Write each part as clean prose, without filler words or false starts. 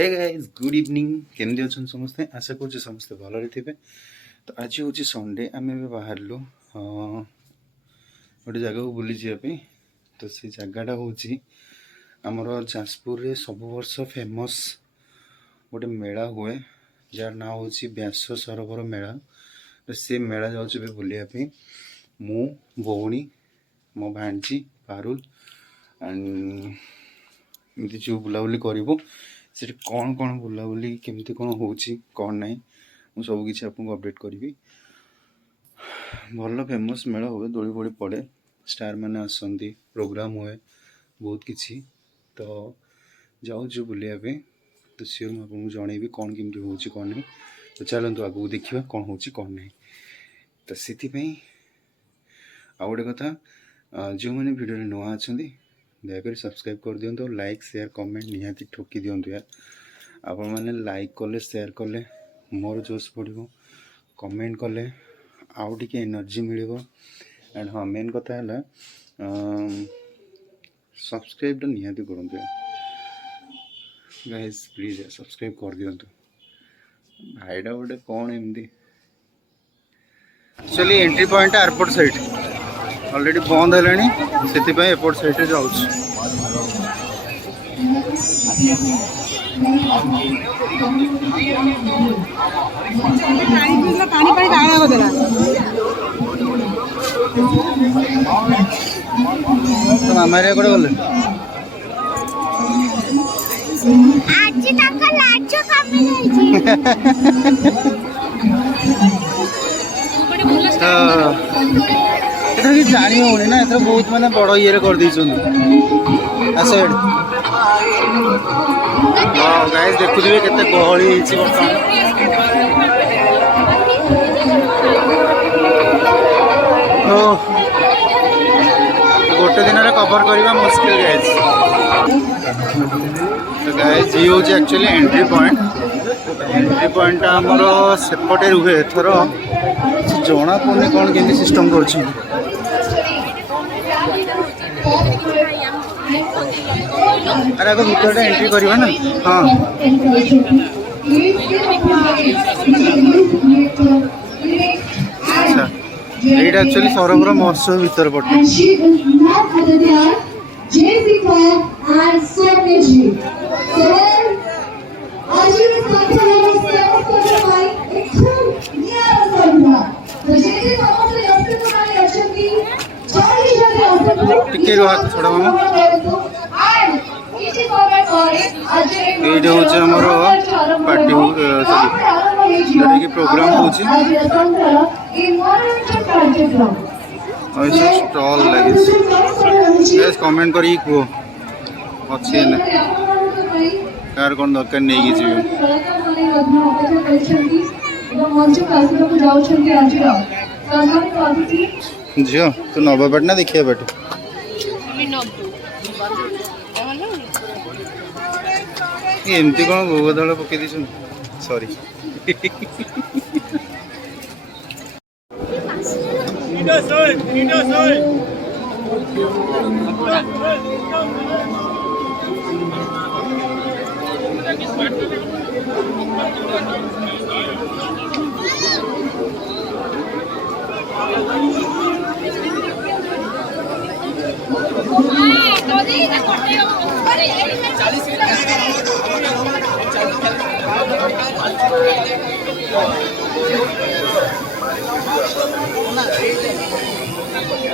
Hey guys good evening केमती अच्छा समस्ते आशा कर समस्ते भलरे थे। तो आज हूँ संडे आम बाहर गोटे जगह को बुली जावाई। तो से जगटा हूँ आमर जाजपुर रे सब वर्ष फेमस गोटे मेला हुए जार ना हूँ व्यास सरोवर मेला। तो से मेला जाऊँ बुलायापी मु भौणी मो भाणजी पारुल एमती जो बुलाबुली करूँ से कौन कौन बुलाबुली केमती कौन हो कौन ना मुझे सबकि आपको अपडेट करी। भल फेमस मेला हुए दोली फोड़ी पड़े स्टार मैंने आसती प्रोग्राम हुए बहुत किसी। तो जाऊँ बुलायापी तो सियोर मुझे जनइबी कौन केमती हो कौन नहीं। तो चलतु आगू देखा कौन हो कौन नहीं। तो से गोटे कथा जो मैंने वीडियो नुआ अच्छा दयाकोरी सब्सक्राइब कर दिंतु लाइक शेयर कमेंट निहाती ठोकी दिंतु यार। आपण मैंने लाइक कले शेयर कले मोर जोश बढ़ो कमेंट कले आउ टिके एनर्जी मिल। एंड हाँ मेन कथा है सब्सक्राइब निहाती करूँ गाइस प्लीज सब्सक्राइब कर दिंतु। भाईटा गोटे कौन एमती actually entry point airport side already बंद है एयरपोर्ट साइड जाऊँ। तो मामा रे कोड़े गले आज तक लाज कमी नहीं एथर कि जानी होनी ना एथर बहुत माने बड़ ये कर दी आसेड। गाइस देखुथिबे केते गहली हिची बर्तमान। तो गोटे दिन रे कवर करबा मुश्किल गाइस। तो गाइस ये होची एक्चुअली एंट्री पॉइंट हमर सेपटे रुहे एथर जना पड़े कौन केमती सिस्टम कर अरे आगे भीतर एंट्री करवा ना। हाँ अच्छा ये एक्चुअली सरोवर महोत्सव भीतर पटे। टिके हाथ छोड़ा मामा ये हूँ आमर पार्टी सॉरी प्रोग्राम हो स्टॉल लगे कमेंट करी कह अच्छे कार कौन दरकार नहीं झील तू नवपाटना देखिए बाट एमती कौन भोग दल पकई दी सॉरी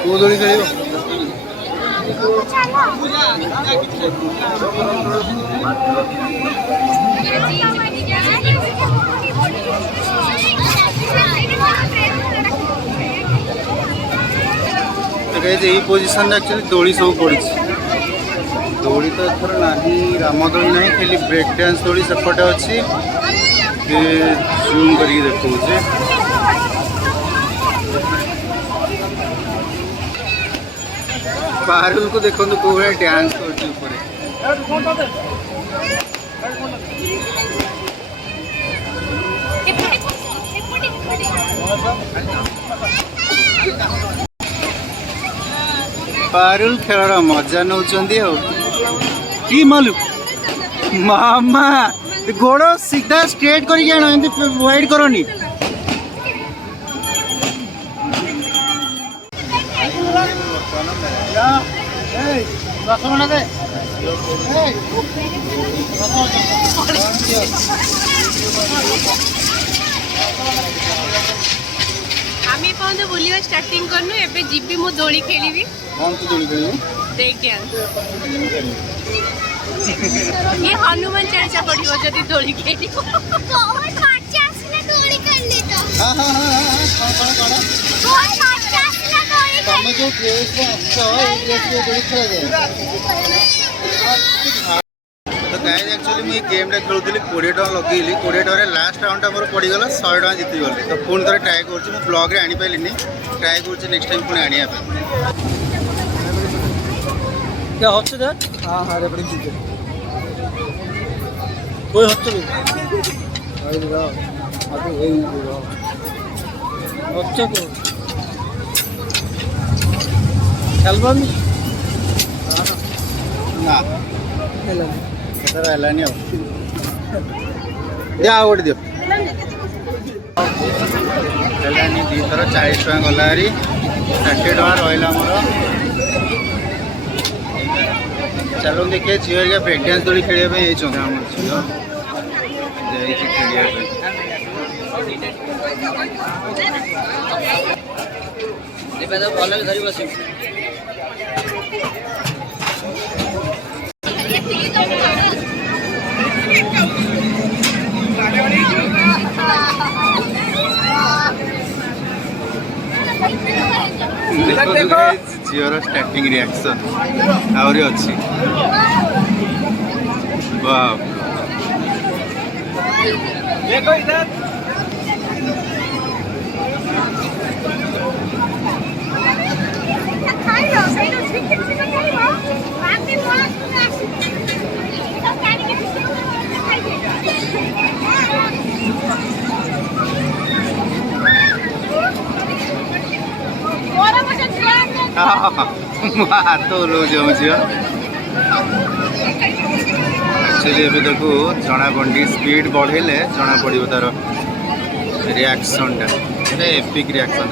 को दोड़ी खेल पोजिशन एक्चुअली दोली सब पड़ी दोली तो एथर ना रामदोली ना खाली ब्रेक डांस दोली सेपटे अच्छी जूम करके देखा पारुल को देखो तो कोई डांस कर पारुल खेल मजा नौ मालू मामा गोड़ सीधा स्ट्रेट करके आनो एमती वाइड करनी आमी पहुंच बुलिया स्टार्टिंग करनु एबे जीबी मु दोली खेलीबी कौन सी दोली खेली देख के ये हनुमान चालीसा पढ़ियो जदी दोली खेली बहुत मजा आसले दोली खेलली तो हां हां हां कौन बहुत मजा आसले दोली तमे जो ड्रेस में अच्छा है ड्रेस में दोली खेला जाए तो गाइस एक्चुअली मैं गेम रे खेलुतली 20 टका लगेली 20 टका रे लास्ट राउंड हमर पड़ी गला 100 टका जीति गले तो पुन थोड़ा ट्राई करछि मैं ब्लॉग रे आनी पाइलिनी ट्राई करछि नेक्स्ट टाइम पुन आनिया पे क्या होচ্ছে रे हां हां रेकॉर्डिंग ठीक है कोई হচ্ছে না আই দাও আগে এই দাও হচ্ছে কো অ্যালবাম না হেলা কেতরা হেলানি আর দিয়া ওড় দিও হেলানি ଦି ଥର 40 ଟଙ୍କା ଗଲା ହାରି 60 ଟଙ୍କା ରହିଲା ଆମର चलो देखिए झील का ब्रेक डांस दोली खेलिया पे यही चंदा हमर झील जाई छी खेलिया पे दिबे तो भल धरि बसी देखो झील स्टार्टिंग रिएक्शन आउरी अच्छी वाह देखो इधर तो लो जाऊँ एक्चुअली एबे देखो जना पड़ी स्पीड बढ़ेले जना पड़ो तार रिएक्शन टा एपिक रिएक्शन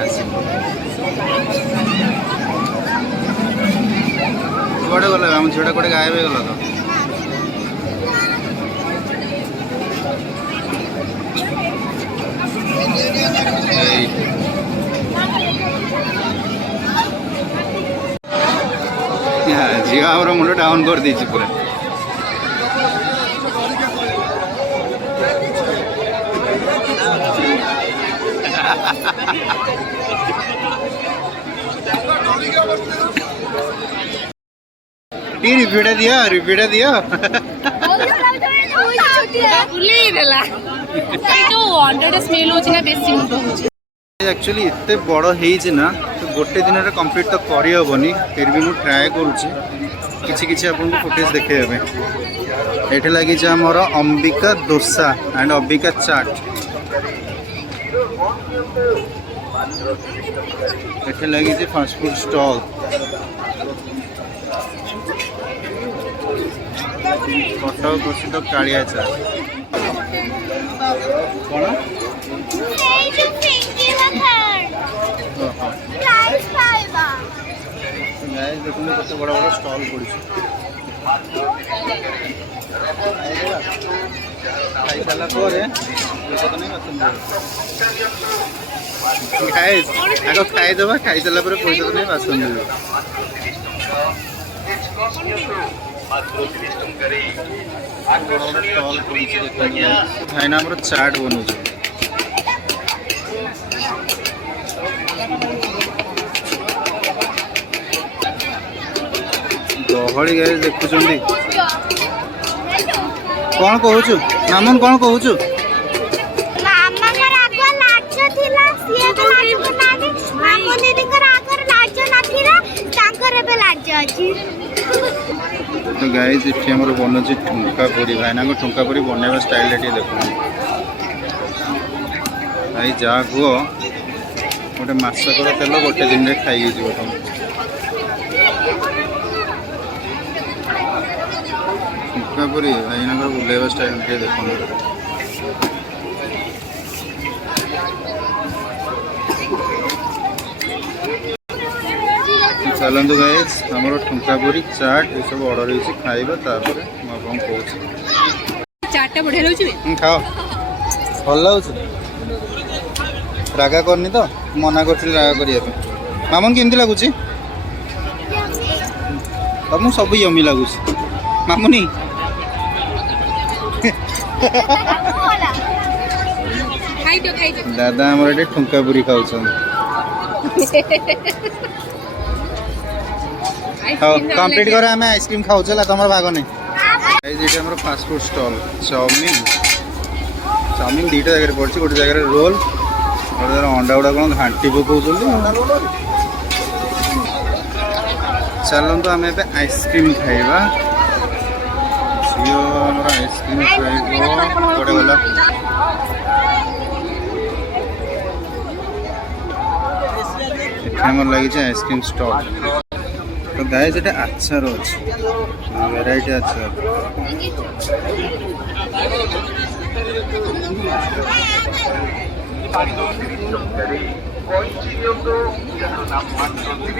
कड़े गला आम झीटा कड़े गायब हो गला तो झील आम मुंड डाउन कर दी पूरा रिव्यूटा दियो एक्चुअली इतने बड़ ना तो गोटे दिन कंप्लीट तो करहबनी फिर भी मुझे ट्राए करुँची किसी आपको फुटेज देखेबे ये लगी आमर अंबिका डोसा एंड अंबिका चाट ये लगी फास्ट फूड स्टॉल कटक प्रसिद्ध कालिया चाट कौन देखो कत बड़ा बड़ा स्टॉल पड़ी खाई सारा आग खाईदे खाई सारा पैसा तो नहीं बासन मिल भाईना आम चाट बनाऊ गहली गाय देखुं कौन कहूचु मामन कौन कहूचु तो गाइस इथे हमर बनछि ठुंका पूरी भाईना को ठुंका पूरी बनैबा स्टाइल एटी देखो भाई जा को गोटे मासकर तेल गोटे दिन रे खाई जीव तुम ठुंका पुरी भाईना बुलेवा स्टाइल टे देखो चलतु गाइस हमर ठुंका पुरी चाट ये सब ऑर्डर होइछि खाइबा तापर म आपन कहूछ चाटटा बढ़िया रहउछि खाओ भल लाଗୁଛି रागा करनी तो मना करथिल रागा करिया पे मामन केमती लागुछि तुम सब यमी लगुच मामुनी दादा हमारे ये ठुंका पुरी खाऊ कंप्लीट कर आम आइसक्रीम खाऊ चला तुम भाग नहीं ये हमारे fast food stall chowmein chowmein दुईटा जगह पड़ी गोटे जगह रोल गोटे अंडा गुड़ा कौन घाटी पकाऊ चलतु आम ए आइसक्रीम खाइबा झील आमर आइसक्रीम खाइबे गला आमर लगी आइसक्रीम स्टॉल तो गाइस ये आचार अच्छे वेराइटी आचार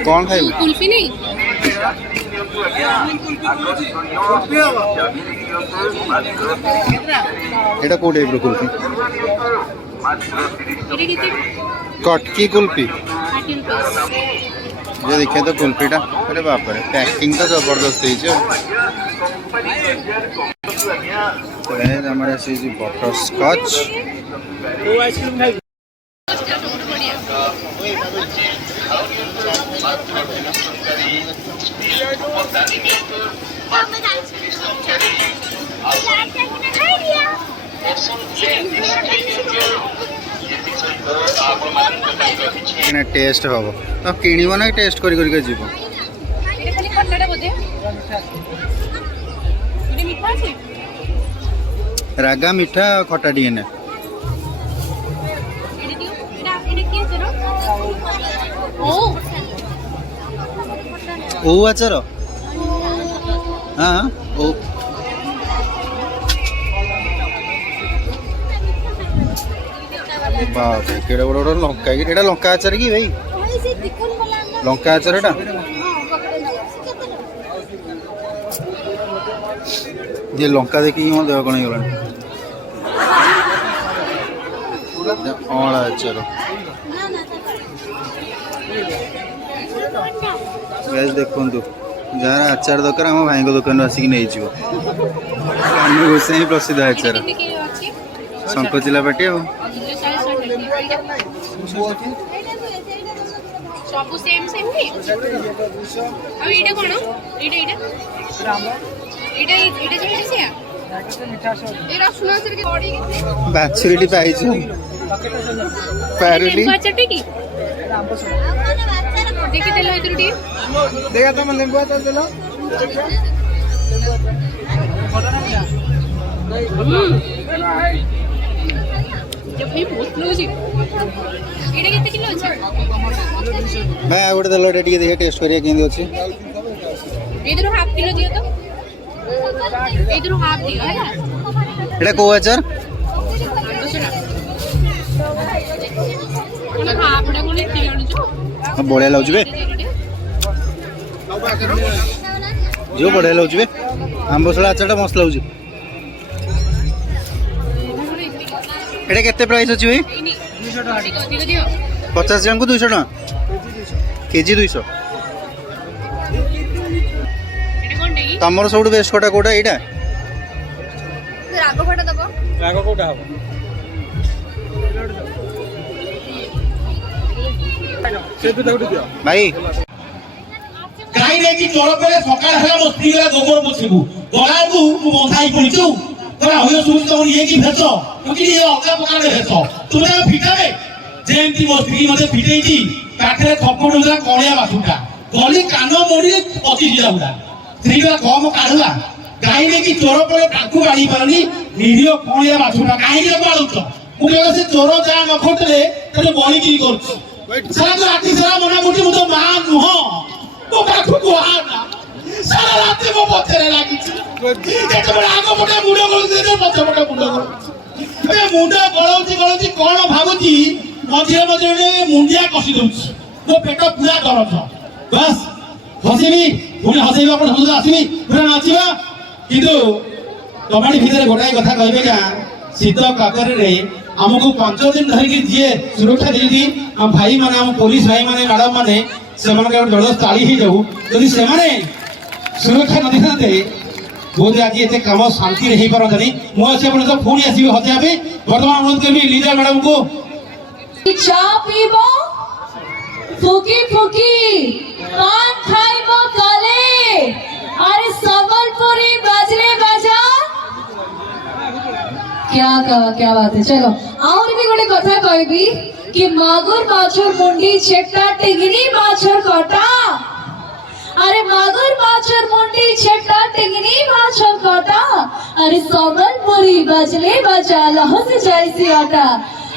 कौन खाइबे कुल्फी नहीं एटा को टाइप रो कुल्फी कटकी कुल्फी ये देखिए तो कुल्फीटा अरे बाप रे पैकिंग तो जबरदस्त हमारे बटर स्कॉच टेस्ट हम तो किणव ना टेस्ट कर जीव रागा मीठा खटा टी ना ओ आचार हाँ ओ बाप रे केड़ा बड़ बड़ लंका एटा लंका आचार की भाई लंका आचार एटा ये लंका देखी मो देह कण गला अला आचार गाइस देखंतु जहाँ आचार दरकार आम भाई दुकान आसिक नहीं गोसाई प्रसिद्ध आचार शंखचिला पाटी सब सेम सेम ही अब एटा कोन एटा एटा एटा एटा जे से ए रसुन सर के बॉडी बाछुरीटी पाइछु पारुली बाचटे की देखि देलो इतरुटी देखा तुम लेंबू आचार देलो जब भी बहुत लो जी एटा केते किलो अछि मैं आउट देलो रेडी के देखि टेस्ट करिया केंदी अछि इधर हाफ किलो दियो तो इधर हाफ दियो है ना एटा को आचार कोन हाफ डा कोन इतनी आनु जो बढ़िया लगुचे जो बढ़िया लगुचे आंबसला आचारटा मस्त लगुचे एटा केते प्राइस अछि भाई 50 जन को 200 टका केजी 200 तमर सब बेस्ट कोटा कोटा एटा राग फटा दबो राग कोटा हो से भी दउडी दियो भाई गाई रे की चोर परे सकाळ होला मो स्त्री गला गोबर पोछिबु गलाबु तू बंधाई पड़िछु तोरा होय सुनि तो ये की भेच क्योंकि ये अका प्रकार भेच तुरा फिटावे जेमती मो स्त्री मते फिटेइची काठरे थपड़ होला कणिया बासुटा गली कानो मोडी पति जाउला स्त्री गला कम काढुला गाई रे की चोर परे काकू गाड़ी पारनी निरियो कणिया बासुटा गाई रे बाळुछ मु कहला से चोर जा न खटले तने बळी की करछु सारा तो राती सारा मना मुठी मु तो मा नुह तो काकू को आ ना सारा राती मो पथरे लागिछ କେତେବେଳେ ଆଗ ପଟେ ମୁଣ୍ଡ ଗଳୁଛି ପଛ ପଟେ ମୁଣ୍ଡ ଗଳୁଛି ଏବେ ମୁଣ୍ଡ ଗଳଉଛି କଣ ଭାବୁଛି ମଝିରେ ମଝିରେ ମୁଣ୍ଡିଆ କଷି ଦଉଛି ମୋ ପେଟ ପୁରା ଦରଜ ବାସ୍ ହସିବି ପୁଣି ହସେଇବି ଆପଣ ସମସ୍ତେ ଆସିବି ପୁରା ନାଚିବା କିନ୍ତୁ କବାଡି ଭିତରେ ଗୋଟାଏ କଥା କହିବେ କି ଶୀତ କାକରରେ ଆମକୁ 5 ଦିନ ଧରିକି ଯିଏ ସୁରକ୍ଷା ଦେଇଛି ଆମ ଭାଇମାନେ ଆମ ପୋଲିସ ଭାଇମାନେ ମ୍ୟାଡାମ ମାନେ ସେମାନଙ୍କ ଜଳ ତାଳି ହେଇଯାଉ ଯଦି ସେମାନେ ସୁରକ୍ଷା ନ ଦେଇଥାନ୍ତେ ବୋଧେ ଆଜି ଏତେ କାମ ଶାନ୍ତିରେ ହେଇପାରନ୍ତାନି ମୁଁ ଆସି ଆପଣ ତ ପୁଣି ଆସିବି ହସିବା ପାଇଁ ବର୍ତ୍ତମାନ ଅନୁରୋଧ କରିବି ଲିଡର ମ୍ୟାଡାମକୁ चा पीब फुकी फुकी पान खाइब कले अरे संबलपुरी बजरे बजा क्या बात है चलो और भी गोटे कथा कहबी कि मागुर माछर मुंडी छेटा टिगरी माछर कटा अरे मागुर माछर मुंडी छेटा टिगरी माछर कटा अरे संबलपुरी बजले बजा लह से जाइसी आटा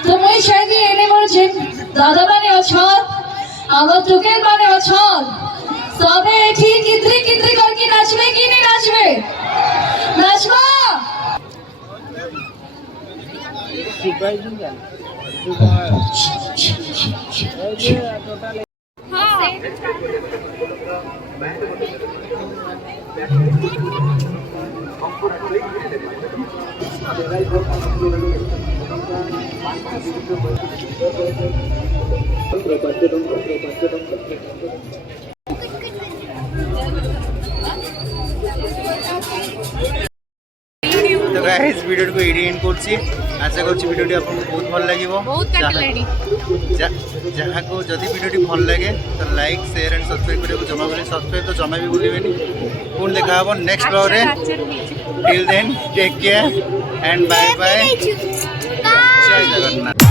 तो मैं चाहबी एने मोर जे दादा माने अछन आगर टुकेल माने अछन सबे एठी कितरी कितरी करके नाचबे कि नहीं नाचबे नाचबा तो गाइस वीडियो को एडी एंड करछि आशा करछि वीडियोटी आपको बहुत भल लागिवो बहुत काटलेडी जहाँ को जदि वीडियोटी भल लगे तो लाइक शेयर एंड सब्सक्राइब करने को जमा करें सब्सक्राइब तो जमा भी भूलिबेनी पुन देखा हबो नेक्स्ट ब्लॉग रे till then take care and bye bye जय जगन्नाथ।